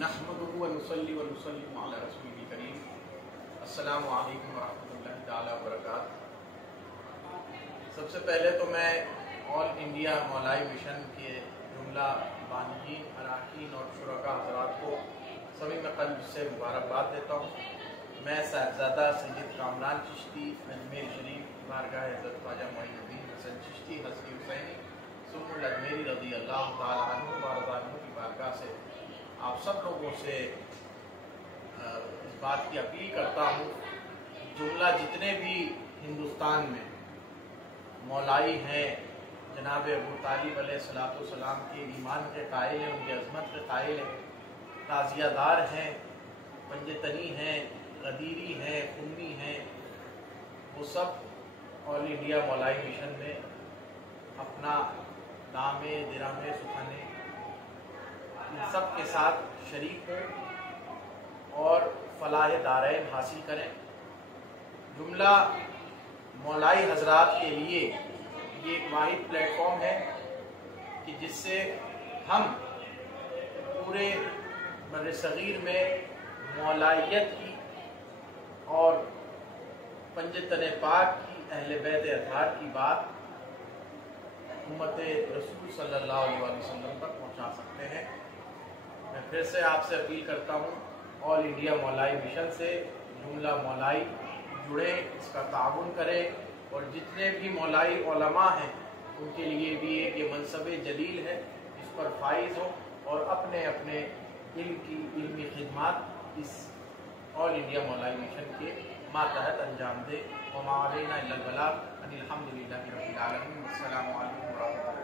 نحمدہ و نصلی و نسلم علی رسول کریم۔ السلام علیکم ورحمۃ اللہ تعالیٰ وبرکاتہ۔ سب سے پہلے تو میں آل انڈیا مولائی مشن کے جملہ بانیین، اراکین اور شرکاء حضرات کو صمیم قلب سے مبارکباد دیتا ہوں۔ میں صاحبزادہ سید کامران چشتی اجمیر شریف بارگاہ حضرت خواجہ معین الدین حسن چشتی حسنی حسینی سم الاجمیری رضی اللہ تعالیٰ عنہ و رضا عنہ کی بارگاہ سے آپ سب لوگوں سے اس بات کی اپیل کرتا ہوں، جملہ جتنے بھی ہندوستان میں مولائی ہیں، جناب ابو طالب علیہ السلام کے ایمان کے قائل ہیں، ان کی عظمت کے قائل ہیں، تعزیہ دار ہیں، پنجتنی ہیں، غدیری ہیں، خمی ہیں، وہ سب آل انڈیا مولائی مشن میں اپنا دامے درامے سکھانے ان سب کے ساتھ شریک ہوں اور فلاح دارین حاصل کریں۔ جملہ مولائی حضرات کے لیے یہ ایک واحد پلیٹ فارم ہے کہ جس سے ہم پورے بر صغیر میں مولائیت کی اور پنجتن پاک کی، اہل بیت اطہار کی بات امت رسول صلی اللہ علیہ وسلم تک پہنچا سکتے ہیں۔ میں پھر سے آپ سے اپیل کرتا ہوں، آل انڈیا مولائی مشن سے جملہ مولائی جڑیں، اس کا تعاون کریں، اور جتنے بھی مولائی علماء ہیں ان کے لیے بھی ایک یہ منصب جلیل ہے، اس پر فائز ہو اور اپنے اپنے علم کی علمی خدمات اس آل انڈیا مولائی مشن کے ماتحت انجام دے۔ وما علینا الا البلاغ، الحمد للہ رب العالمین۔ السلام علیکم ورحمۃ اللہ۔